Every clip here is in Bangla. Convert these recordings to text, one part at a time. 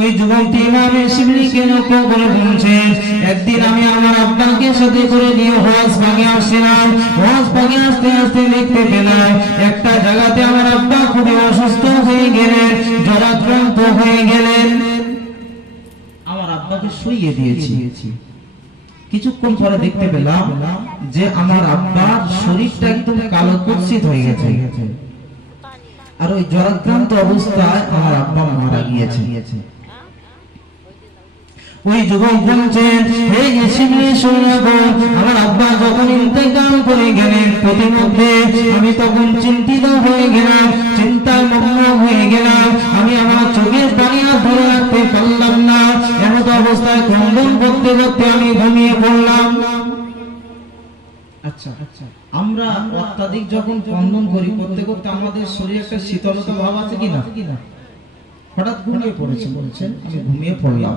ওই যুবকটি ইমামে শিবলিকে লক্ষ্য করে বলছেন, একদিন আমি আমার আব্বাকে সাথে করে নিয়ে হজ ভাগে আসছিলাম। হজ ভাগে আসতে আসতে দেখতে পেলাম একটা জায়গাতে আমার আব্বা খুবই অসুস্থ হয়ে গেলেন, জরাক্রান্ত হয়ে গেলেন। আমার আব্বাকে শুইয়ে দিয়েছি। কিছুক্ষণ পরে দেখতে পেলাম যে আমার আব্বার শরীরটা একদম কালো কুৎসিত হয়ে গেছে, আর ওই জরাক্রান্ত অবস্থায় আমার আব্বা মারা গিয়েছে। ওই যুবক বলছেন, হে শিবলি শুনে গো, আমার আব্বা যখন ইন্তেকাল করে গেলেন প্রতিমধ্যে আমি তখন চিন্তিত হয়ে গেলাম, চিন্তায় মগ্ন হয়ে গেলাম। আমি আমার চোখের পানি আর ধরে রাখতে পারলাম না। এমন অবস্থায় ক্রন্দন করতে করতে আমি ঘুমিয়ে পড়লাম। আচ্ছা, আমরা অত্যাধিক যখন ক্রন্দন করি করতে করতে আমাদের শরীরে একটা শীতলতা ভাব আছে কিনা? হঠাৎ ঘুমিয়ে পড়েছে, বলছেন আমি ঘুমিয়ে পড়লাম।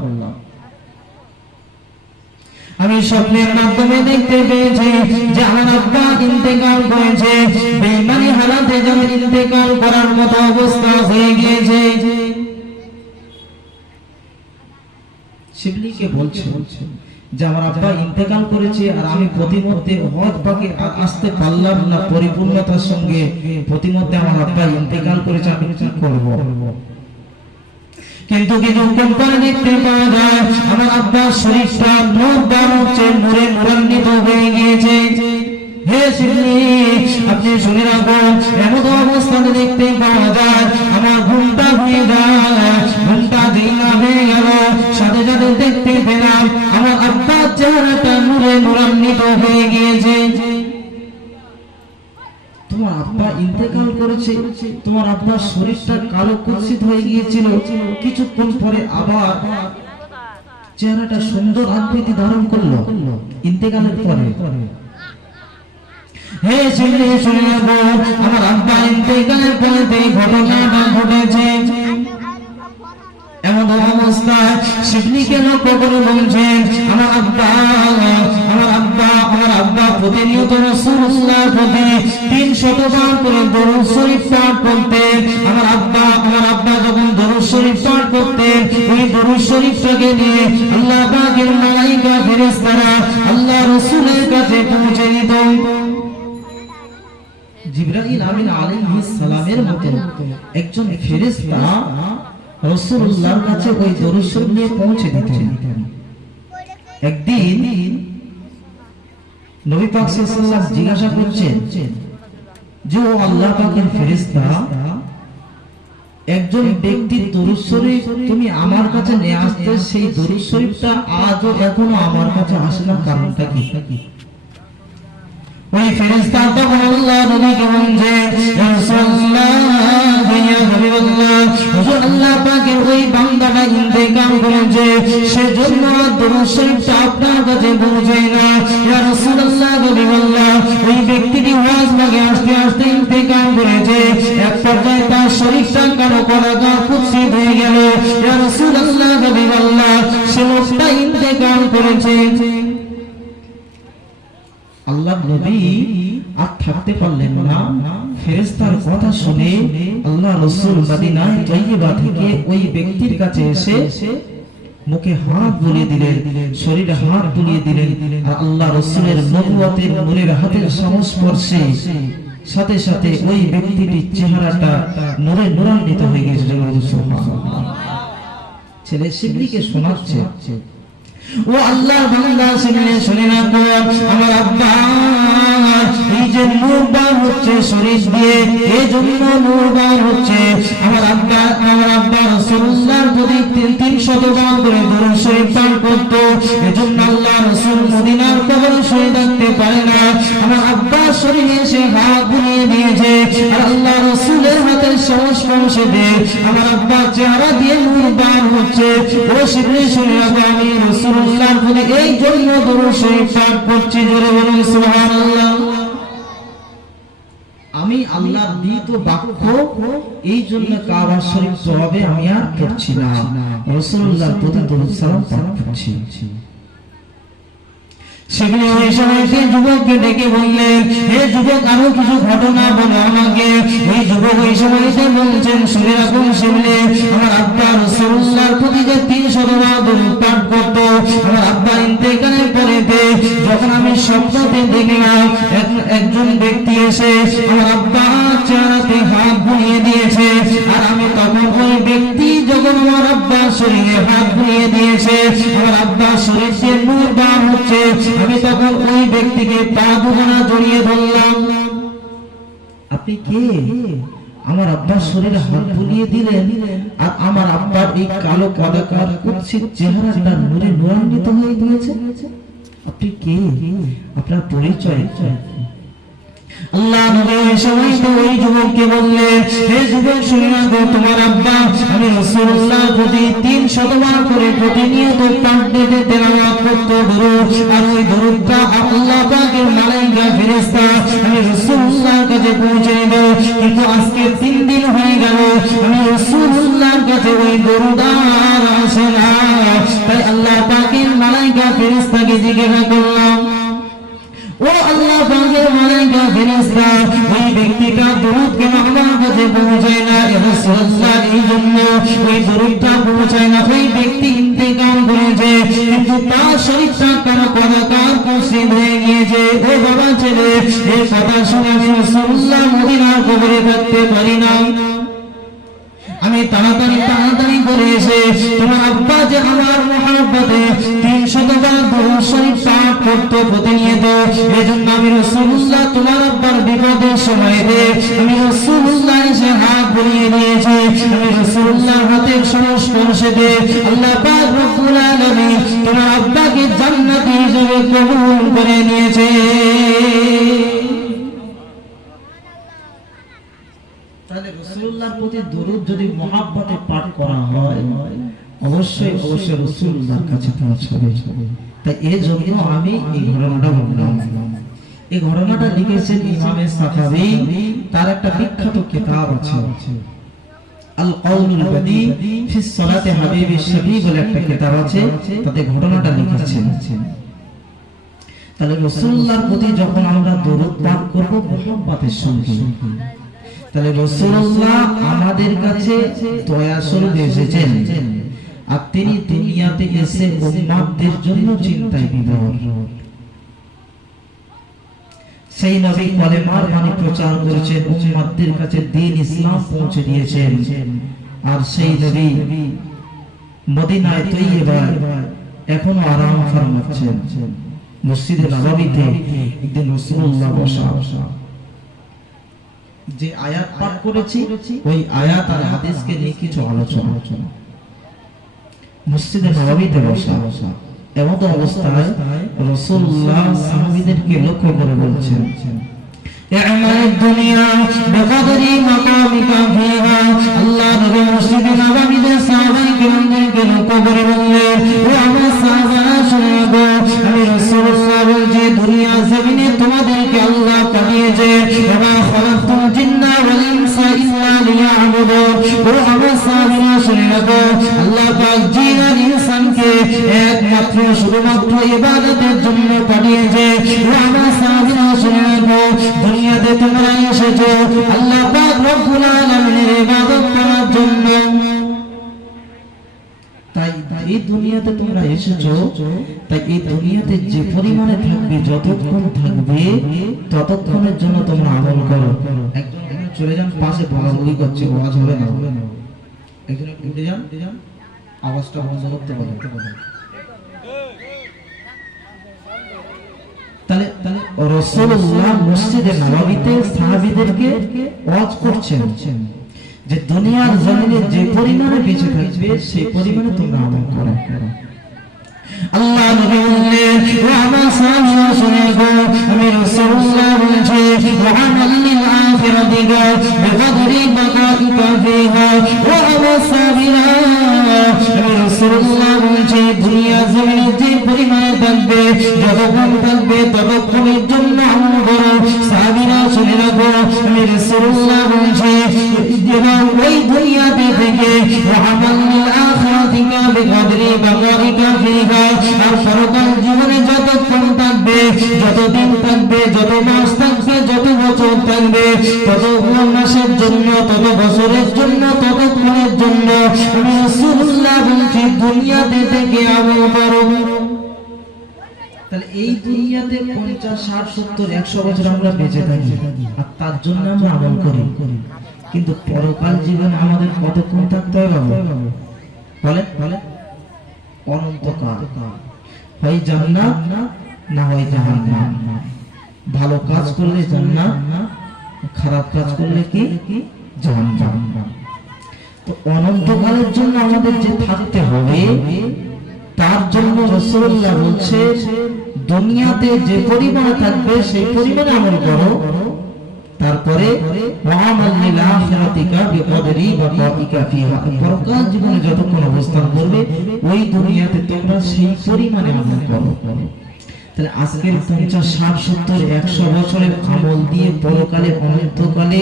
আমি স্বপ্নের মাধ্যমে দেখতে পেয়েছি যে আমার আব্বা ইন্তেকাল করেছে, বেঈমানি হালাতে যেন ইন্তেকাল করার মতো অবস্থা হয়ে গিয়েছে। শিবলিকে বলছে যে আমার আব্বা ইন্তেকাল করেছে আর আমি প্রতিমধ্যে হজ পাকে আসতে পারলাম না পরিপূর্ণতার সঙ্গে। প্রতিমধ্যে আমার আব্বা ইন্তেকাল করেছে, আমি কি করব? কিন্তু কিছুক্ষণ পরে দেখতে পাওয়া যায় আমার আব্বার শরীরটা নূরদান হচ্ছে, নূরে নূরান্বিত হয়ে গিয়েছে। হে শিবলি, আপনি শুনে রাখুন, এমন অবস্থাতে দেখতে পাওয়া যায় আমার ঘুমটা হয়ে যায়। ঘুমটা যেই না হয়ে গেল, সাথে সাথে দেখতে পেলাম আমার আব্বার চেহারাটা নূরে নূরান্বিত হয়ে গিয়েছে। তোমার আব্বা ইন্তেকাল করেছে, তোমার আব্বার শরীরটা কালো কুৎসিত হয়ে গিয়েছিল, কিছুক্ষণ পরে আবার চেহারাটা সুন্দর আকৃতি ধারণ করলো ইন্তেকালের পরে। হে শিবলি শুনে রাখো, আমার আব্বা ইন্তেকালের পরে এই ঘটনাটা ঘটেছে। এমন অবস্থায় শিবলিকে লক্ষ্য করে বলছেন, আমার আব্বা প্রতিনিয়ত রাসূলুল্লাহর প্রতি 300 বার করে দরুদ শরীফ পাঠ করতেন। আমার আব্বা যখন দরুদ শরীফ পাঠ করতেন, ওই দরুদ শরীফটাকে নিয়ে আল্লাহ পাকের মালায়েকা ফেরেশতারা আল্লাহ রাসূলের কাছে পৌঁছে দিত। জিবরাইল আমিন আলাইহিস সালামের মতো একজন ফেরেশতা রাসূলুল্লাহর কাছে ওই দরুদ শরীফ নিয়ে পৌঁছে দিতেন। একদিন নবী পাক সাল্লাল্লাহু আলাইহি ওয়াসাল্লাম জিজ্ঞাসা করছেন যে ও আল্লাহ পাকের ফেরেশতা, একজন ব্যক্তির দরুদ শরীফ তুমি আমার কাছে নিয়ে আসতে, সেই দরুদ শরীফটা আজও এখনো আমার কাছে আসে না, কারণটা কি? ওই ফেরেশতা তখন আল্লাহ নবীকে বলছে, ইয়া রাসূলুল্লাহ, ইয়া হাবিবাল্লাহ, হুজুর আল্লাহ পাকের ওই বান্দাটা ইন্তেকাল করেছে, সেজন্য দরুদ শরীফটা আপনার কাছে পৌঁছায় না। ইয়া রাসূলুল্লাহ, হাবিবাল্লাহ, ওই ব্যক্তিটি হজ ভাগে আসতে আসতে ইন্তেকাল করেছে, এক পর্যায়ে তার শরীরটা কালো করাগার কুৎসিত হয়ে গেল। ইয়া রাসূলুল্লাহ, হাবিবাল্লাহ, সে লোকটা ইন্তেকাল করেছে। আল্লাহ নবী আর থাকতে পারলেন না। ফেরেশতার কথা শুনে আল্লাহ রাসূল মদিনায় তাইয়্যিবা থেকে ওই ব্যক্তির কাছে এসে মুখে হাত বুলিয়ে দিলেন, শরীরে হাত বুলিয়ে দিলেন, আর আল্লাহ রাসূলের নবুয়তের নূরের হাতের সংস্পর্শে সাথে সাথে ওই ব্যক্তিটির চেহারাটা নূরে নূরান্বিত হয়ে গিয়েছিল। সুবহানাল্লাহ। ছেলে শিবলিকে শোনাচ্ছে, ও আল্লাহর বান্দা শুনে রাখো, আমার আব্বা এই যে নূরবান হচ্ছে শরীর দিয়ে, এই জন্য নূরবান হচ্ছে। আমার আব্বা রাসূলুল্লাহর প্রতি 300 বার করে দরুদ শরীফ পাঠ করত, এজন্য আল্লাহ রাসূল মদিনার কবরে শুয়ে থাকতে পারে না। আমার আব্বা শরীরে এসে হাত বুলিয়ে দিয়েছে, আর আল্লাহ রাসূলের হাতের সংস্পর্শে দিয়ে আমার আব্বা চেহারা দিয়ে নূরবান হচ্ছে। ও শিবলি শুনে রাখো, আমি রাসূলুল্লাহর প্রতি এই জন্য দরুদ শরীফ পাঠ করছি। জোরে বলুন সুবহানাল্লাহ। আমি আল্লাহর দিত বাক্য, এই জন্য কাবা শরীফ তওয়াবে আমি আর পড়ছি না, রাসূলুল্লাহর প্রতি দরুদ সালাম পাঠ করছি। সেখানে ওই সময় সেই যুবককে ডেকে বললেন, হে যুবক, আরো কিছু ঘটনা বলো আমাকে। ওই যুবক ওই সময়তে বলছেন, শুনে রাখুন শুনলে, আমার আব্বা রাসূলুল্লাহর প্রতি যে 300 বার দরুদ পাঠ করত, আমার আব্বা ইন্তেকালের পরেতে যখন আমি স্বপ্নতে দেখলাম একজন ব্যক্তি এসে আমার আব্বা চেহারাতে হাত বুলিয়ে দিয়েছে, আর আমি তখন ওই ব্যক্তি যখন আমার আব্বা শরীরে হাত বুলিয়ে দিয়েছে, আমার আব্বা শরীর দিয়ে নূর বার হচ্ছে, আমি তখন ওই ব্যক্তিকে পা দুখানা জড়িয়ে ধরলাম। আপনি কে? আমার আব্বার শরীরে হাত বুলিয়ে দিলেন, আর আমার আব্বার এই কালো কাদাকার কুৎসিত চেহারাটা নূরে নূরান্বিত হয়ে গিয়েছে। আপনি কে? আপনার পরিচয়? আল্লাহ নবী ওই সময় তো ওই যুবককে বললেন, হে যুবক, শুনে রাখো, তোমার আব্বা আমি রাসূলুল্লাহর প্রতি 300 বার করে প্রতিনিয়ত পাঠ দিতে তেলাওয়াত করত দরুদ, আর ওই দরুদটা আল্লাহ পাকের মালায়েকা ফেরেশতা আমি রাসূলুল্লাহর কাছে পৌঁছে দিত। কিন্তু আজকে 3 দিন হয়ে গেল আমি রাসূলুল্লাহর কাছে ওই দরুদ আর আসে না। তাই আল্লাহ পাকের মালায়েকা ফেরেশতাকে জিজ্ঞাসা করলাম, ও আল্লাহ পাকের মালায়েকা ফেরেশতা, ওই ব্যক্তিটা দরুদ কেন আমার কাছে পৌঁছায় না? ইয়া রাসূলুল্লাহ, এই জন্য ওই দরুদটা পৌঁছায় না, ওই ব্যক্তি ইন্তেকাল করেছে, কিন্তু তার শরীরটা কারো কদাকার কুৎসিত হয়ে গিয়েছে। ও বাবা ছেলে, এই কথা শুনে আমি রাসূলুল্লাহ মদিনার কবরে থাকতে পারি না। আমি তাড়াতাড়ি করে এসে তোমার আব্বা যে আমার মহব্বতে 300 বার দরুদ শরীফ পাঠ করত প্রতিনিয়ত, এজন্য আমি রাসূলুল্লাহ তোমার আব্বার বিপদের সময়তে আমি রাসূলুল্লাহ এসে হাত বুলিয়ে দিয়েছি। আমি রাসূলুল্লাহ হাতের সংস্পর্শেতে আল্লাহ পাক রব্বুল আলামিন তোমার আব্বাকে জান্নাতি হিসেবে কবুল করে নিয়েছে। তাহলে রাসূলুল্লাহর প্রতি দরুদ যদি মহব্বতে পাঠ করা হয়, অবশ্যই রাসূলুল্লাহর কাছে পৌঁছাবে। তাই এই জন্য আমি এই ঘটনাটা বললাম। এই ঘটনাটা লিখেছেন ইমামে সাখাবী, তার একটা বিখ্যাত কিতাব আছে, আল কাউলুল বাদী ফি সালাতে হাবিবিশ শাফী বলে একটা কিতাব আছে, তাতে ঘটনাটা লিখেছেন। তাহলে রাসূলুল্লাহর প্রতি যখন আমরা দরুদ পাঠ করব মহব্বতের সঙ্গে, তাহলে রাসূলুল্লাহ আমাদের কাছে দয়া স্বরূপ এসেছেন, আর তিনি দুনিয়াতে এসে উম্মতদের জন্য চিন্তায় বিভোর। সেই নবী কলেমার বাণী প্রচার করেছেন, উম্মতদের কাছে দ্বীন ইসলাম পৌঁছে দিয়েছেন। আর সেই নবী মদিনায় তৈয়বায় এখনো আরাম ফরমাচ্ছেন। মসজিদে নববীতে একদিন রাসূলুল্লাহ বসা, যে আয়াত পাঠ করেছি ওই আয়াত আর হাদিসকে নিয়ে কিছু আলোচনা। মসজিদে নববীতে বসা, এমন অবস্থায় রাসূলুল্লাহ সাহাবীদেরকে লক্ষ্য করে বলছেন, ই'মাল দুনিয়া বিকদরি মাকামিকা ফিহা। আল্লাহ নবী মসজিদে নববীতে সাহাবায়ে কিরামদেরকে লক্ষ্য করে বললেন, ও আমার সাহাবারা শুনে রাখো, আমি রাসূলুল্লাহ বলছি, দুনিয়া জমিনে তোমাদেরকে আল্লাহ পাঠিয়েছে, ওয়া খালাকতুল জিন্না ওয়াল ইনসা ইল্লা লিয়া'বুদুন। ও আমার সাহাবারা শুনে রাখো, আল্লাহ পাক জিন আর ইনসানকে একমাত্র শুধুমাত্র ইবাদতের জন্য পাঠিয়েছে। ও আমার সাহাবারা শুনে রাখো, দুনিয়াতে তোমরা এসেছো আল্লাহ পাক রব্বুল আলামিনের ইবাদত করার জন্য। তাই এই দুনিয়াতে তোমরা এসেছো, তাই এই দুনিয়াতে যে পরিমাণে থাকবে, যতক্ষণ থাকবে ততক্ষণের জন্য তোমরা আমল করো। একজন চলে যান, পাশে বলাবলি করছে, আওয়াজ হবে না। একজন উঠে যান, আওয়াজটা বন্ধ করতে বলেন। তাহলে রাসূলুল্লাহ মসজিদে নববীতে সাহাবীদেরকে ওয়াজ করছেন যে দুনিয়ার জমিনে যে পরিমাণে বেঁচে থাকবে সেই পরিমাণে তোমরা আমল করো। আল্লাহ নবী বললেন, ও আমার সাহাবীরা শুনে রাখো, আমি রাসূলুল্লাহ বলছি, ওয়া আমাল লিল আখিরাতিকা বিকদরি বাকাইকা ফিহা। ও আমার সাহাবীরা, আমি রাসূলুল্লাহ বলছি, দুনিয়া জমিনে যে পরিমাণে থাকবে, যতক্ষণ থাকবে ততক্ষণের জন্য আমল করো। সাহাবীরা শুনে রাখো, আমি রাসূলুল্লাহ বলছি, এবং ওই দুনিয়াতে থেকে ওয়া আমাল লিল আখিরাতিকা বিকদরি বাকাইকা ফিহা, আর পরকাল জীবনে যতক্ষণ থাকবে যতদিন থাকবে, যত মাস থাকবে, যত বছর থাকবে, তত মাসের জন্য, তত বছরের জন্য, ততক্ষণের জন্য আমি রাসূলুল্লাহ বলছি দুনিয়াতে থেকে আমল করো। তাহলে এই দুনিয়াতে 50, 60, 70, 100 বছর আমরা বেঁচে থাকি আর তার জন্য আমরা আমল করি, কিন্তু পরকাল জীবনে আমাদের কতক্ষণ থাকতে হবে বলে বলে? অনন্তকাল। হয় জান্নাত না হয় জাহান্নাম। ভালো কাজ করলে জান্নাত, খারাপ কাজ করলে কি জাহান্নাম। তো অনন্তকালের জন্য আমাদের যে থাকতে হবে, তার জন্য রাসূলুল্লাহ বলছে দুনিয়াতে যে পরিমাণে থাকবে সেই পরিমাণে আমল করো, তারপরে ওয়ামাল লিল আখিরাতিকা বিকদরি বাকাইকা ফিহা, পরকাল জীবনে যতক্ষণ অবস্থান করবে ওই দুনিয়াতে তোমরা সেই পরিমাণে আমল করো। তাহলে আজকের 50, 60, 70, 100 বছরের আমল দিয়ে পরকালে অনন্তকালে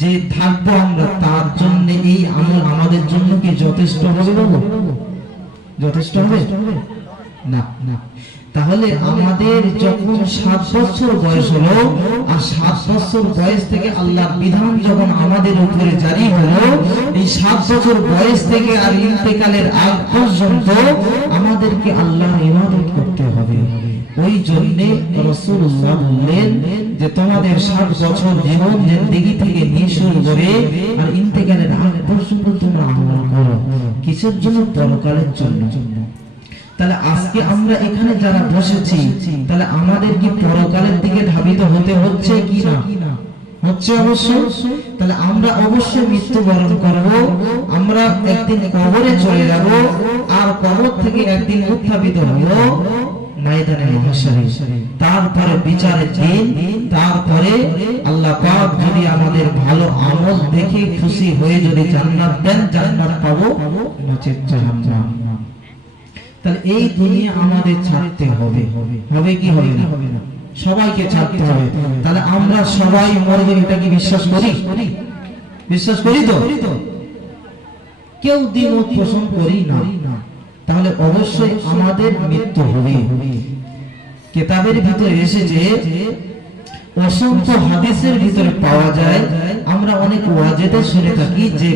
যে থাকবো আমরা, তার জন্য এই আমল আমাদের জন্য কি যথেষ্ট হবে বাবু? যথেষ্ট হবে না, না। তাহলে আমাদের যখন 7 বছর বয়স হলো, আর 7 বছর বয়স থেকে আল্লাহর বিধান যখন আমাদের উপরে জারি হলো, এই 7 বছর বয়স থেকে আর ইন্তেকালের আগ পর্যন্ত আমাদেরকে আল্লাহর ইবাদত করতে হবে। ওই জন্য রাসূলুল্লাহ বললেন যে তোমাদের 60 বছর জীবন জিন্দেগি থেকে নিয়ে শুরু করে আর ইন্তেকালের আগ পর্যন্ত তোমরা আমল করো। কিসের জন্য? পরকালের জন্য। তাহলে আজকে আমরা এখানে যারা বসেছি, তাহলে আমাদের কি পরকালের দিকে ধাবিত হতে হচ্ছে কি না? হচ্ছে অবশ্যই। তাহলে আমরা অবশ্যই মৃত্যুবরণ করব, আমরা একদিন কবরে চলে যাব, আর কবর থেকে একদিন উত্থাপিত হব ময়দানে মাহশরে। তারপরে বিচারের দিন, তারপরে আল্লাহ পাক যদি আমাদের ভালো আমল দেখে খুশি হয়ে যদি জান্নাত দেন, জান্নাত পাবো, নচেৎ জাহান্নাম। তাহলে এই দুনিয়া আমাদের ছাড়তে হবে, হবে কি হবে না? সবাইকে ছাড়তে হবে। তাহলে আমরা সবাই মরব, এটা কি বিশ্বাস করি? বিশ্বাস করি তো? কেউ দ্বিমত পোষণ করি না। তাহলে অবশ্যই আমাদের মৃত্যু হবে। কিতাবের ভিতরে এসেছে, অসংখ্য হাদিসের ভিতরে পাওয়া যায়, আমরা অনেক ওয়াজেতে শুনে থাকি যে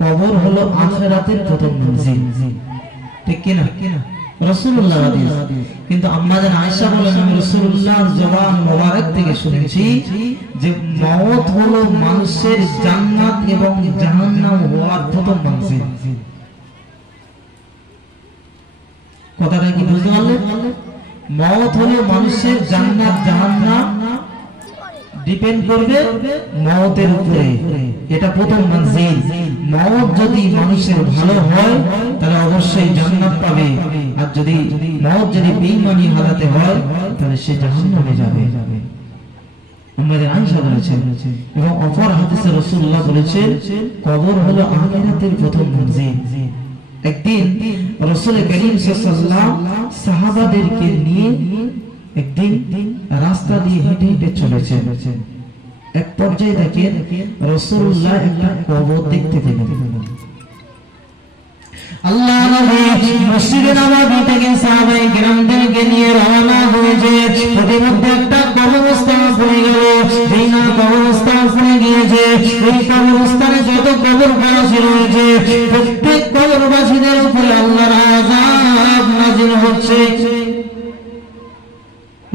কবর হলো আখিরাতের প্রথম মঞ্জিল। ঠিক কিনা? রাসূলুল্লাহ হাদিস। কিন্তু আম্মা জান আয়েশা বলেন আমি রাসূলুল্লাহর জবান মোবারক থেকে শুনেছি যে মওত হলো মানুষের জান্নাত এবং জাহান্নাম হওয়ার প্রথম মঞ্জিল। কথাটা কি বুঝতে পারলেন? মওত হলো মানুষের জান্নাত জাহান্নাম ডিপেন্ড করবে মওতের উপরে, এটা প্রথম মঞ্জিল। মওত যদি মানুষের ভালো হয় তাহলে অবশ্যই জান্নাত পাবে, আর যদি মওত যদি বেঈমানি হালাতে হয় তাহলে সে জাহান্নামে যাবে। আমাদের আয়েশা বলেছেন, এবং অপর হাদিসে রাসূলুল্লাহ বলেছেন কবর হলো আখিরাতের প্রথম মঞ্জিল। একদিন রাসূল করিম সাল্লাল্লাহু আলাইহি ওয়াসাল্লাম সাহাবাদেরকে নিয়ে একদিন রাস্তা দিয়ে হেঁটে হেঁটে চলেছেন। এক পর্যায়ে দেখেন রাসূলুল্লাহ একটা কবর দেখতে পেলেন। আল্লাহ নবী মসজিদে নববী থেকে সাহাবায়ে কেরামদেরকে নিয়ে রওনা হয়েছে। প্রতিমধ্যে একটা কবরস্থান পড়ে গেল। যেই না কবরস্থান পড়ে গিয়েছে, ওই কবরস্থানে যত কবরবাসী রয়েছে প্রত্যেক কবরবাসীদের উপরে আল্লাহর আযাব নাযিল হচ্ছে।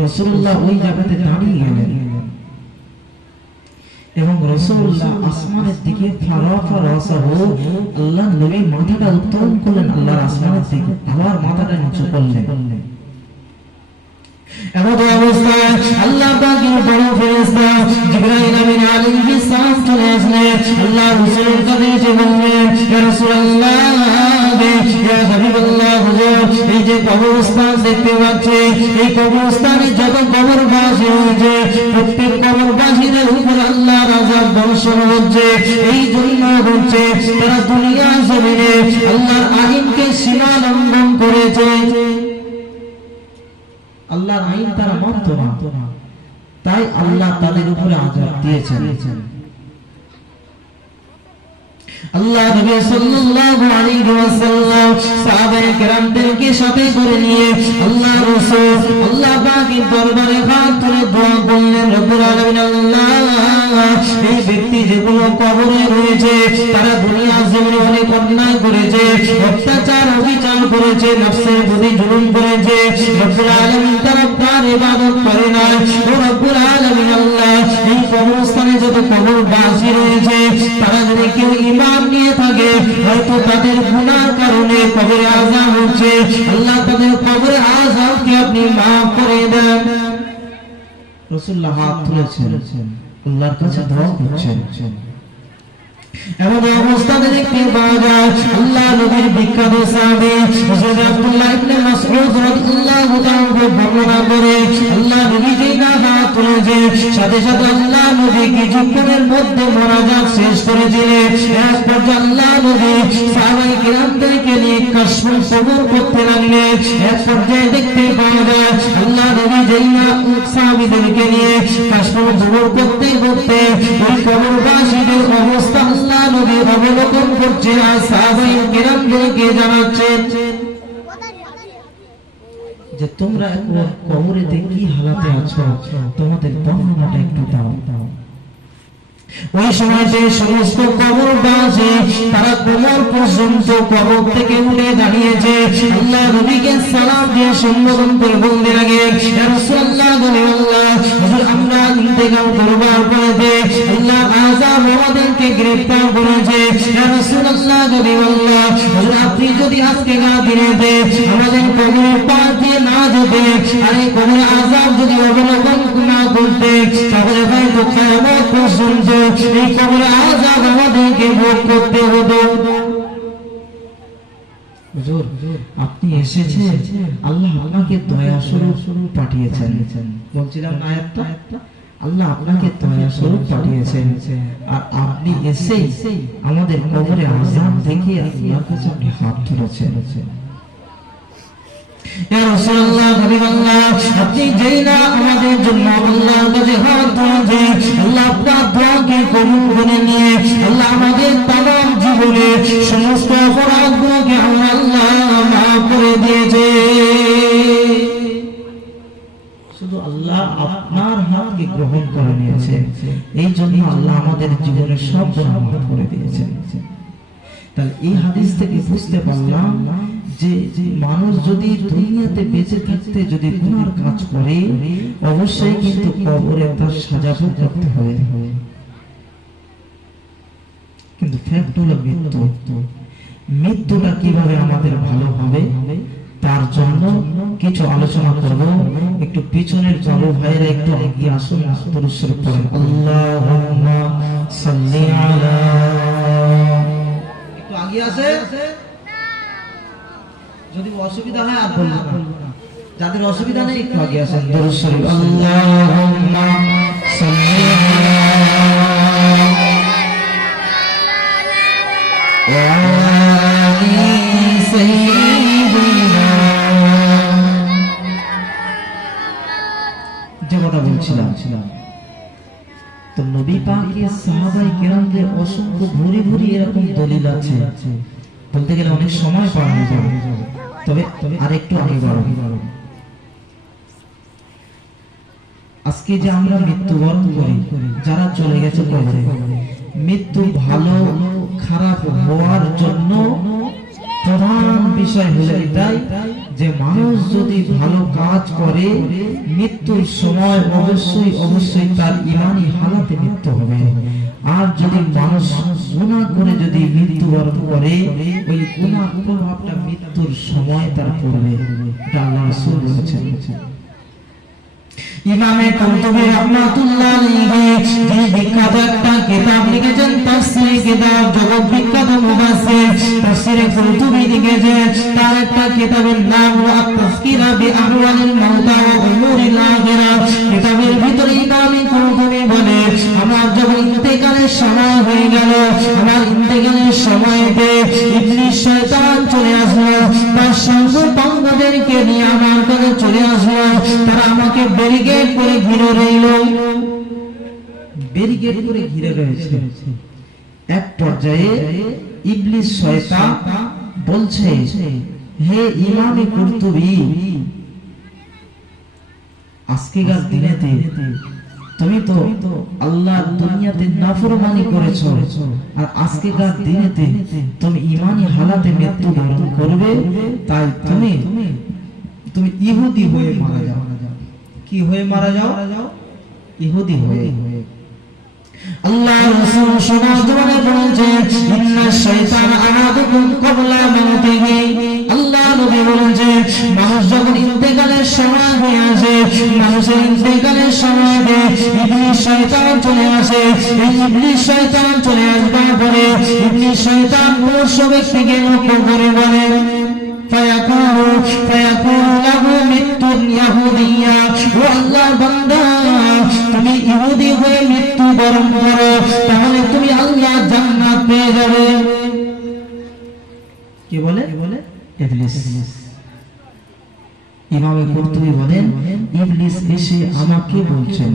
রাসূলুল্লাহ ওই জায়গাতে দাঁড়িয়ে গেলেন এবং রাসূলুল্লাহ আসমানের দিকে ফারাফা রাসাহু, আল্লাহ নবী মাথাটা উত্তোলন করলেন আল্লাহর আসমানের দিকে, আবার মাথাটা নিচু করলেন। এমন অবস্থায় আল্লাহ পাকের বড় ফেরেশতা জিবরাইল আমিন আলাইহিস সালাম চলে আসলেন। আল্লাহ রাসূলের কাছে এসে বললেন, ইয়া রাসূলুল্লাহ, ইয়া হাবিবাল্লাহ, হুজুর এই যে কবরস্থান দেখতে পাচ্ছি, এই কবরস্থানে যত কবরবাসী রয়েছে প্রত্যেক কবরবাসীদের উপর আল্লাহর আযাব বর্ষণ হচ্ছে। এই জন্য হচ্ছে তারা দুনিয়া জমিনে আল্লাহর আইনকে সীমা লঙ্ঘন করেছে। আল্লাহর আইন তারা মানত না, তাই আল্লাহ তাদের উপরে আযাব দিয়েছেন। আল্লাহ নবী সাল্লাল্লাহু আলাইহি ওয়াসাল্লাম সাহাবায়ে কেরামদেরকে সাথে করে নিয়ে আল্লাহ রাসূল আল্লাহ পাকের দরবারে হাত তুলে দোয়া করলেন, রব্বুল আলামিন আল্লাহ, এই ব্যক্তি যেগুলো কবরে রয়েছে তারা দুনিয়ার জীবনে অনেক অন্যায় করেছে, অত্যাচার অবিচার করেছে, নফসের প্রতি জুলুম করেছে, রব্বুল আলামিন তারা তার ইবাদত করে না। ও রব্বুল আলামিন আল্লাহ, এই কবরস্থানে যত কবরবাসী রয়েছে তারা যদি কেউ ঈমান নিয়ে থাকে, হয়তো তাদের গুনার কারণে কবরে আযাব হচ্ছে, আল্লাহ তাদের কবরে আযাবকে আপনি মাফ করে দেন। রাসূলুল্লাহ হাত তুলেছেন, আল্লাহর কাছে দোয়া করছেন। এমন অবস্থাতে দেখতে পাওয়া যায় আল্লাহ নবীর বিখ্যাত সাহাবী হযরত আব্দুল্লাহ ইবনে মাসউদ রাদিয়াল্লাহু তাআলা বর্ণনা করে আল্লাহ নবী যেই হাত তুলেছে সাথে সাথে আল্লাহ নবী কিছুক্ষণের মধ্যে মুনাজাত শেষ করে দিলেন। এরপর আল্লাহ নবী সাহাবায়ে কিরামদেরকে নিয়ে কাশফুল কবর করতে লাগলেন। এক পর্যায়ে দেখতে পাওয়া যায় আল্লাহ নবী যেই সাহাবীদেরকে নিয়ে কাশফুল কবর করতে করতে ওই কবরবাসীদের অবস্থা আল্লাহ নবী অবলোকন করছে আর সাহাবায়ে কিরামদেরকে জানাচ্ছেন যে তোমরা কবরেতে কি হালাতে আছো, তোমাদের বর্ণনাটা একটু দাও। ওই সময় যে সমস্ত কবরবাসী তারা কোমর পর্যন্ত কবর থেকে উঠে দাঁড়িয়েছে, আল্লাহ নবীকে সালাম দিয়ে সম্বোধন করে বলতে লাগে, ইয়া রাসূলুল্লাহ, হুজুর আমরা ইন্তেকাল করবার পরে আল্লাহ আযাব আমাদেরকে গ্রেফতার করেছে, ইয়া রাসূলুল্লাহ, হুজুর আপনি যদি আজকে দিনেতে আমাদের কবরের পাশ দিয়ে না যেতে আর এই কবরের আযাব যদি অবলোকন না করতে তাহলে হয়তো কিয়ামত পর্যন্ত এই কবরের আযাব আমাদেরকে ভোগ করতে হতো। হুজুর আপনি এসেছেন, আল্লাহ আপনাকে দয়া স্বরূপ পাঠিয়েছেন। বলছিলাম আয়াতটা, আল্লাহ আপনাকে দয়া স্বরূপ পাঠিয়েছেন আর আপনি এসেই আমাদের কবরে আযাব দেখে আল্লাহর কাছে আপনি হাত তুলেছেন। ইয়া রাসূলুল্লাহ, হাবিবাল্লাহ, আপনি যেই না আমাদের জন্য আল্লাহর কাছে হাত তুলেছেন, আল্লাহ আপনার দোয়াকে কবুল করে নিয়ে আল্লাহ আমাদের তামাম জীবনে সমস্ত অপরাধগুলোকে আল্লাহ মাফ করে দিয়েছে। শুধু আল্লাহ আপনার হাতকে গ্রহণ করে নিয়েছেন, এই জন্য আল্লাহ আমাদের জীবনের সব গুনাহ মাফ করে দিয়েছেন। তাহলে এই হাদিস থেকে বুঝতে পারলাম যে মানুষ যদি দুনিয়াতে বেঁচে থাকতে যদি গুনার কাজ করে অবশ্যই কিন্তু কবরে তার সাজা ভোগ করতে হবে। কিন্তু ফ্যাক্ট হলো মৃত্যুটা কিভাবে আমাদের ভালো হবে তার জন্য কিছু আলোচনা করব। একটু পিছনের চালু ভাইরা একটু এগিয়ে আসুন, দরুদ শরীফ পড়েন। আল্লাহুম্মা সাল্লি আলা, একটু আগে আসে, যদি অসুবিধা হয় আর বলবো না, যাদের অসুবিধা নেই একটু আগে আসেন। দরুদ শরীফ। আল্লাহুম্মা সাল্লি যে কথা বলছিলাম, তো নবী পাকের সাহাবায়ে কেরামদের অসংখ্য ভুরি ভুরি এরকম দলিল আছে, বলতে গেলে অনেক সময় পার হয়ে যাবে, তবে আরেকটু আগে বাড়ো। আজকে যে আমরা মৃত্যুবরণ করি, যারা চলে গেছে কবরে, মৃত্যু ভালো খারাপ হওয়ার জন্য প্রধান বিষয় হলো এটাই যে মানুষ যদি ভালো কাজ করে মৃত্যুর সময় অবশ্যই তার ঈমানি হালাতে মৃত্যু হবে। আর যদি মানুষ গুনাহ করে যদি মৃত্যুবরণ করে ওই গুনাহ প্রভাবটা মৃত্যুর সময় তার পড়বে, এটা আল্লাহ রাসূল বলেছেন। ইমামে কুরতুবী রাহমাতুল্লাহ আলাইহি যে বিখ্যাত একটা কিতাব লিখেছেন, তাফসীর কিতাব, জগৎ বিখ্যাত মুফাসসির তাফসীরে কুরতুবী লিখেছেন, তার একটা কিতাবের নাম হলো আত-তাযকিরা বিআহওয়ালিল মাউতা ওয়া উমুরিল আখিরা। কিতাবের ভিতরে ইমামে কুরতুবী বলে, আমার যখন ইন্তেকালের সময় হয়ে গেল, আমার ইন্তেকালের সময়তে ইবলিস শয়তান চলে আসলো, তার সঙ্গপাঙ্গদেরকে নিয়ে আমার কাছে চলে আসলো, তারা আমাকে ব্যারিকেড করে ঘিরে রইল, ব্যারিকেড করে ঘিরে রয়েছে। এক পর্যায়ে ইবলিস শয়তান বলছে, হে ইমামে কুরতুবী, আজকেকার দিনেতে তুমি তো আল্লাহ দুনিয়াতে নাফরমানি করেছো, আর আজকেকার দিনেতে তুমি ঈমানি হালাতে মৃত্যুবরণ করবে, তাই তুমি ইহুদি হয়ে মারা যাও। কি হয়ে মারা যাও? ইহুদি হয়ে। আল্লাহ রাসূল শোনার জবানে বলেছেন, ইন্না শাইতান আহাদুকুম ক্বাবলা মাউতিহি। আল্লাহ নবী বলেছেন, মানুষ যখন ইন্তেকালের সময় হয়ে আসে, মানুষের ইন্তেকালের সময় ইবলিস শয়তান চলে আসে। এই ইবলিস শয়তান চলে আসবার পরে ইবলিস শয়তান মনুষ্য ব্যক্তিকে লক্ষ্য করে বলে, ফায়াকুলু লাহু মিতু ইয়াহুদিয়া, ও আল্লাহর বান্দা, তুমি ইহুদি হয়ে মৃত্যুবরণ করো, তাহলে তুমি আল্লাহর জান্নাত পেয়ে যাবে। কে বলে? ইবলিস। ইমামে কুরতুবী বলেন, ইবলিস এসে আমাকে বলছেন।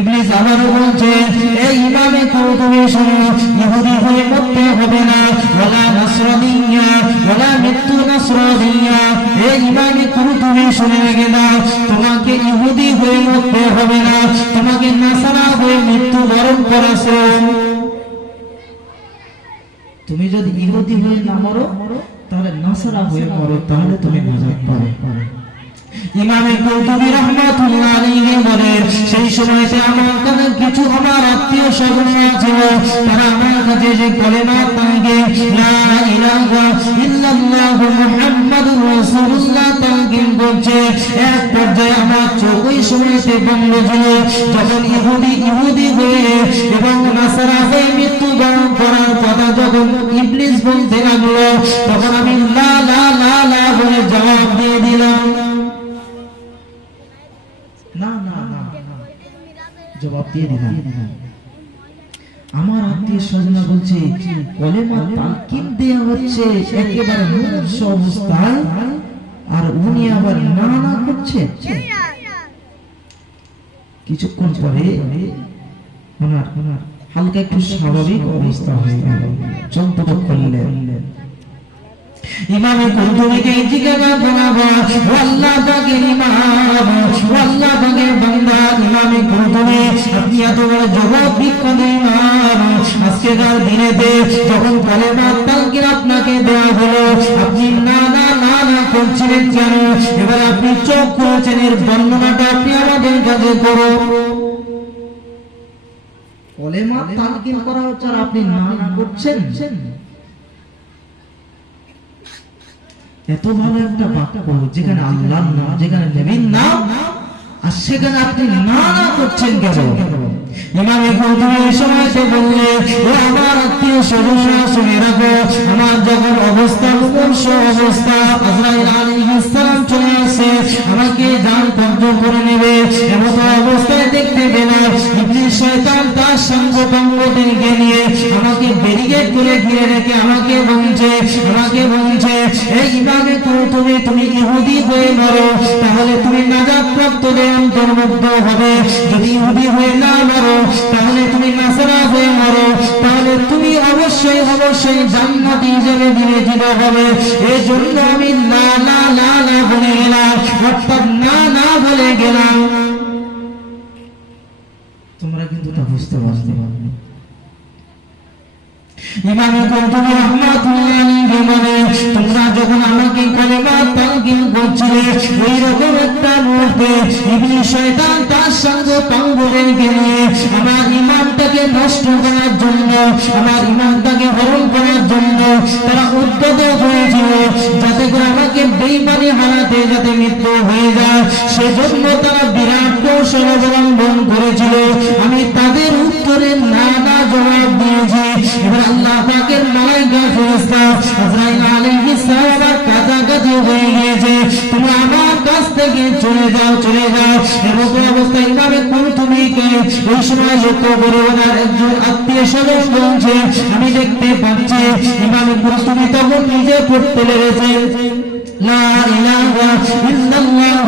ইবলিস আবারও বলছে, এই ইমামে কুরতুবী শোনো, ইহুদি হয়ে মরতে হবে না, ওয়ালা নাসরানিয়া, ওয়ালা মৃত্যু নাসরানিয়া। এই ইমামে কুরতুবী শুনে রেখে দাও, তোমাকে ইহুদি হয়ে মরতে হবে না, তোমাকে নাসারা হয়ে মৃত্যুবরণ করেছে। তুমি যদি ইহুদি হয়ে না মরো, তাহলে নাসারা হয়ে মরো, তাহলে তুমি নাজাত পাবে। ইমামে কুরতুবী রাহমাতুল্লাহ আলাইহি বলেন, সেই সময়তে আমার কাছে কিছু আমার আত্মীয় স্বজন ছিল, তারা আমার কাছে যে কলেমা তাকে লা ইলাহা ইল্লাল্লাহু মুহাম্মাদুর রাসূলুল্লাহ তালকিন করছে। এক পর্যায়ে আমার চোখ ওই সময়তে বন্ধ ছিল, যখন ইহুদি হয়ে এবং নাসারা হয়ে মৃত্যুবরণ করার কথা যখন ইবলিস বলতে লাগলো, তখন আমি লা লা লা লা বলে জবাব দিয়ে দিলাম। না না না, জবাব দিয়ে দিলাম। আমার আত্মীয় স্বজনরা বলছে, কলেমা তালকিন দেয়া হচ্ছে একেবারে মনুষ্য অবস্থায়, আর উনি আবার না না করছে। কিছুক্ষণ পরে ওনার হালকা একটু স্বাভাবিক অবস্থা হয়ে গেল, চলতে করলেন। ইমামে কুরতুবীকে জিজ্ঞাসা করা হয়, ও আল্লাহ পাকের ইমাম, ও আল্লাহ পাকের বান্দা ইমামে কুরতুবী, আপনি এত বড় জগৎ বিখ্যাত ইমাম, আজকেকার দিনেতে যখন কলেমা তালকিন আপনাকে দেওয়া হলো, আপনি না না না না করছিলেন কেন? এবার আপনি চোখ করেছেন, এর বর্ণনাটা আপনি আমাদের কাছে করুন। কলেমা তালকিন করা হচ্ছে আর আপনি না না করছেন। এত ভালো একটা বাক্য, যেখানে আল্লাহর নাম, যেখানে নবীর নাম, আর সেখানে আপনি না না করছেন কেন? ইমামে কুরতুবী এই সময়তে বললেন, ও আমার আত্মীয় স্বজনরা শুনে রাখো, আমার যখন অবস্থা মুমূর্ষ অবস্থা, আজরাইল আলাইহিস সালাম চলে আসে, আমাকে জান কব্জ করে নেবে, এমন অবস্থায় দেখতে পেলাম ইবলিস শয়তান তার সঙ্গপাঙ্গদেরকে নিয়ে আমাকে ব্যারিকেড করে ঘিরে রেখে আমাকে বলছে, এই ইমামে কুরতুবী, তুমি ইহুদি হয়ে মরো, তাহলে তুমি নাজাত প্রাপ্তদের অন্তর্ভুক্ত হবে। যদি ইহুদি হয়ে না মরো, তাহলে তুমি নাসারা হয়ে মরো, তাহলে তুমি অবশ্যই জান্নাতি হিসেবে বিবেচিত হবে। এই জন্য আমি না না না না বলে গেলাম, অর্থাৎ না না বলে গেলাম। তোমরা কিন্তু তা বুঝতে পারবে। ইমামে কুরতুবী রাহমাতুল্লাহ আলাইহি বলেন, তোমরা যখন আমাকে কলেমা তালকিন করছিলে, ওই রকম একটা মুহূর্তে ইবলিস শয়তান তার সঙ্গপাঙ্গদেরকে নিয়ে আমার ঈমানটাকে নষ্ট করার জন্য, আমার ঈমানটাকে হরণ করার জন্য তারা উদ্যত হয়েছিল, যাতে করে আমাকে বেঈমানি হালাতে যাতে মৃত্যু হয়ে যায়, সেজন্য তারা বিরাট কৌশল অবলম্বন করেছিল। আমি তাদের উত্তরে না না জবাব দিয়েছি। এবার আল্লাহ পাকের মালায়েকা ফেরেশতা আজরাইল আলাইহিস সালাম কাছাকাছি হয়ে গিয়েছে, তুমি আমার কাছ থেকে চলে যাও। এরকম অবস্থায় ইমামে কুরতুবীকে ওই সময় লক্ষ্য করে ওনার একজন আত্মীয় স্বজন বলছে, আমি দেখতে পাচ্ছি ইমামে কুরতুবী তখন নিজে পড়তে লেগেছে। লা ইলাহা ইল্লাল্লাহ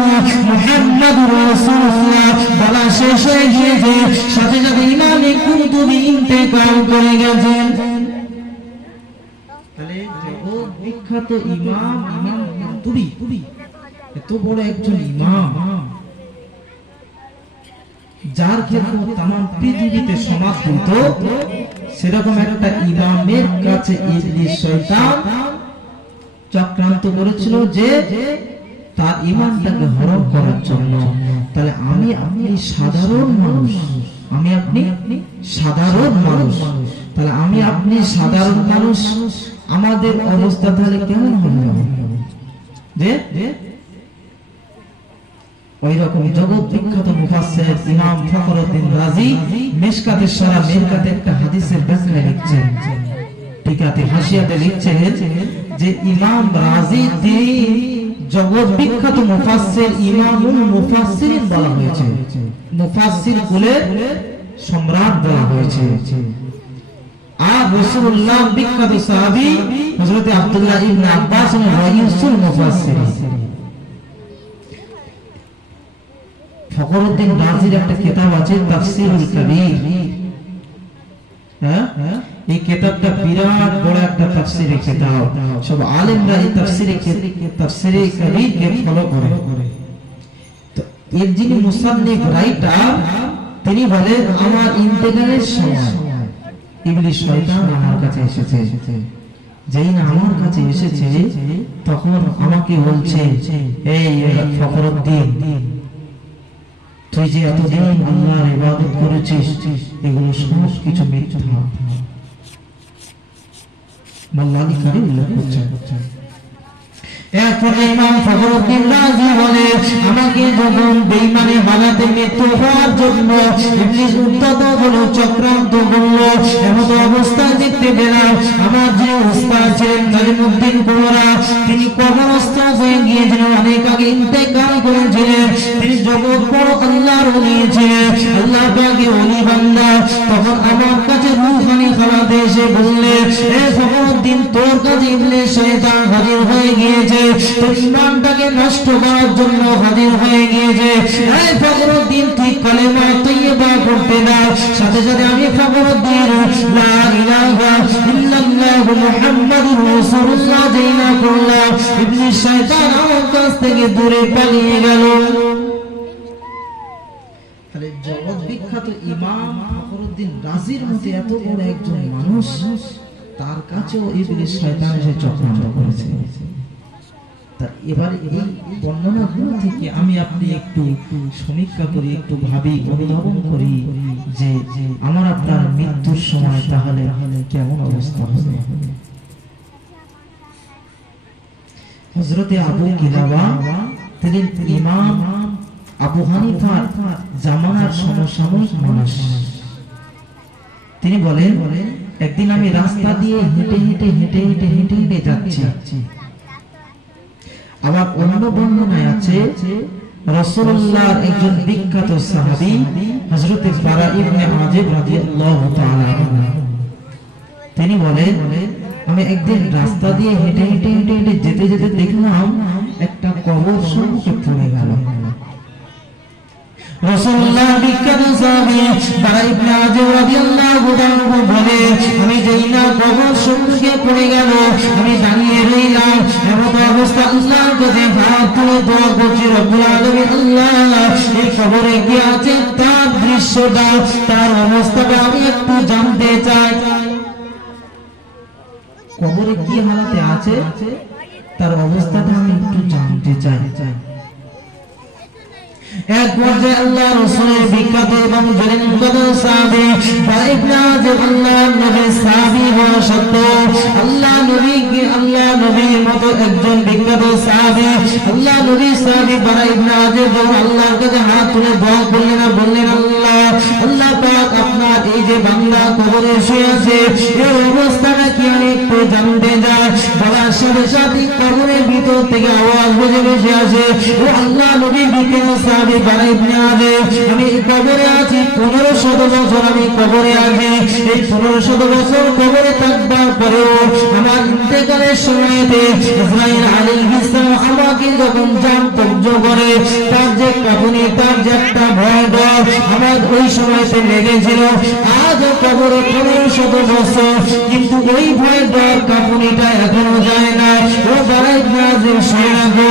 মুহাম্মাদুর রাসূলুল্লাহ বলা শেষ হয়ে গিয়েছে, সাথে সাথে ইমামে কুরতুবী ইন্তেকাল করে গেছেন। তাহলে জগৎ বিখ্যাত ইমাম কুরতুবী এত বড় একজন ইমাম, যার খেদমত তামাম পৃথিবীতে সমাদৃত, সেরকম একটা ইমামের কাছে ইবলিস শয়তান চক্রান্ত করেছিল যে তার ঈমানটাকে হরণ করার জন্য। তাহলে আমি আপনি সাধারণ মানুষ, আমি আপনি সাধারণ মানুষ, তাহলে আমি আপনি সাধারণ মানুষ, আমাদের অবস্থা তাহলে কেমন হবে? যে ওই রকম জগৎ বিখ্যাত মুফাসসির ইমাম ফখরুদ্দিন রাজি মিশকাতে সারা মিরকাতে একটা হাদিসের ব্যাখ্যা লিখছেন, টিকাতে হাসিয়াতে লিখছেন যে ইমাম রাজি তিনি জগৎ বিখ্যাত মুফাসসির ইমামুল মুফাসসিরিন বলা হয়েছে, মুফাসসির কুলের সম্রাট বলা হয়েছে। আর রাসূলুল্লাহ বিখ্যাত সাহাবী হযরত আব্দুল্লাহ ইবনে আব্বাস রাইসুল মুফাসসিরিন। ফখরুদ্দিন রাজির একটা কিতাব আছে তাফসীরুল কবীর, হ্যাঁ এই কিতাবটা বিরাট বড় একটা তাফসীরের কিতাব, সব আলেমরা এই তাফসীরে কবীরকে ফলো করে। তো এর যিনি মুসান্নিফ রাইটার তিনি বলেন আমার ইন্তেকালের সময় ইবলিস শয়তান আমার কাছে এসেছে, যেই না আমার কাছে এসেছে তখন আমাকে বলছে, এই ফখরুদ্দিন তুই যে এতদিন আল্লাহর ইবাদত করেছিস এগুলো সব কিছু মিথ্যা। মোল্লানি কারিম উল্লেখ করছেন। এরপরে ইমাম ফখরুদ্দিন রাজি বলে আমাকে যখন বেঈমানি হালাতে মৃত্যু হওয়ার জন্য ইবলিস উদ্যত হলো, চক্রান্ত করলো, এমন অবস্থায় দেখতে পেলাম আমার যে উস্তাদ ছিলেন নাজিমউদ্দিন কুমরা তিনি কবরস্থ হয়ে গিয়েছিলেন, অনেক আগে ইন্তেকাল করেছিলেন। তিনি জগৎ বড় আল্লাহর ওলি ছিলেন, আল্লাহ পাকের ওলি বান্দা। তখন আমার কাছে রূহানি খালাতে এসে বললেন, এ ফখরুদ্দিন তোর কাছে ইবলিস শয়তান হাজির হয়ে গিয়েছে, তোর ঈমানটাকে নষ্ট করার জন্য হাজির হয়ে গিয়েছে। এই ফখরুদ্দিন তুই কালেমা তাইয়্যিবা পড়তে দাও। সাথে সাথে আমি ফখরুদ্দিন লা ইলাহা ইল্লাল্লাহ মুহাম্মাদুর রাসূলুল্লাহ জানা করলাম, ইবলিস শয়তান আমার কাছ থেকে দূরে পালিয়ে গেল। তাহলে জগৎ বিখ্যাত ইমাম ফখরুদ্দিন রাজির মতো এত বড় একজন মানুষ, তার কাছেও ইবলিস শয়তান এসে চক্রান্ত করেছে। এবার এই বর্ণনাগুলো থেকে আমি আপনি একটু সমীক্ষা করি, একটু ভাবি, অনুধাবন করি যে আমার আপনার মৃত্যুর সময় তাহলে কেমন অবস্থা হবে। হযরতে আবু কিলাবা তিনি ইমাম আবু হানিফার জামানার সমসাময়িক মানুষ। তিনি বলেন একদিন আমি রাস্তা দিয়ে হেঁটে হেঁটে হেঁটে হেঁটে হেঁটে হেঁটে যাচ্ছি। আবার অন্য বর্ণনায় আছে রাসূলুল্লাহর একজন বিখ্যাত সাহাবী হযরত বারা ইবনে আযিব রাদিয়াল্লাহু তাআলা তিনি বলেন আমি একদিন রাস্তা দিয়ে হেঁটে হেঁটে হেঁটে হেঁটে যেতে যেতে দেখলাম একটা কবর সম্মুখে পড়ে গেল। রাসূলুল্লাহ বিখ্যাত সাহাবী বারা ইবনে আযিব রাদিয়াল্লাহু তাআলা বলে আমি যেই না কবর সম্মুখে পড়ে গেল আমি দাঁড়িয়ে রইলাম, এমন অবস্থা আল্লাহর কাছে হাত তুলে দোয়া করছি, রব্বুল আলামিন আল্লাহ এই কবরে কি আছে তার দৃশ্যটা, তার অবস্থাটা আমি একটু জানতে চাই। কবরে কি হালাতে আছে তার অবস্থাটা আমি একটু জানতে চাই। এক পর্যায়ে আল্লাহ রাসূলের বিখ্যাত এবং জলিল সাহাবী ইবনে আযিব আল্লাহর নবীর সাহাবী হওয়া সত্ত্বেও আল্লাহ নবীর মতো একজন বিখ্যাত সাহাবী আল্লাহ নবীর সাহাবী বারা ইবনে আযিব যখন আল্লাহর কাছে হাত তুলে দোয়া করলেন আর বললেন আল্লাহ পাক আপনার এই যে বান্দা কবরে শুয়ে আছে এর অবস্থাটা কি আমি একটু জানতে চাই। বলার সাথে সাথে কবরের ভিতর থেকে আওয়াজ বেজে বসে আসে, ও আল্লাহ নবীর বিখ্যাত সাহাবী বারা ইবনে আযিব আমি কবরে আছি, 1500 বছর আমি কবরে আছি। এই 1500 বছর কবরে থাকবার পরেও আমার ইন্তেকালের সময়তে ইসরাঈল আলাইহিস সালাম আমাকে যখন জান্তব্য করে, তার যে কাফনি, তার যে একটা ভয় ডর আমার ওই সময়তে লেগেছিল। আজও কবরে 1500 বছর, কিন্তু ওই ভয় ডর কাফনিটা এখনো যায় না। ও বারাইত নাজির শোনা গো।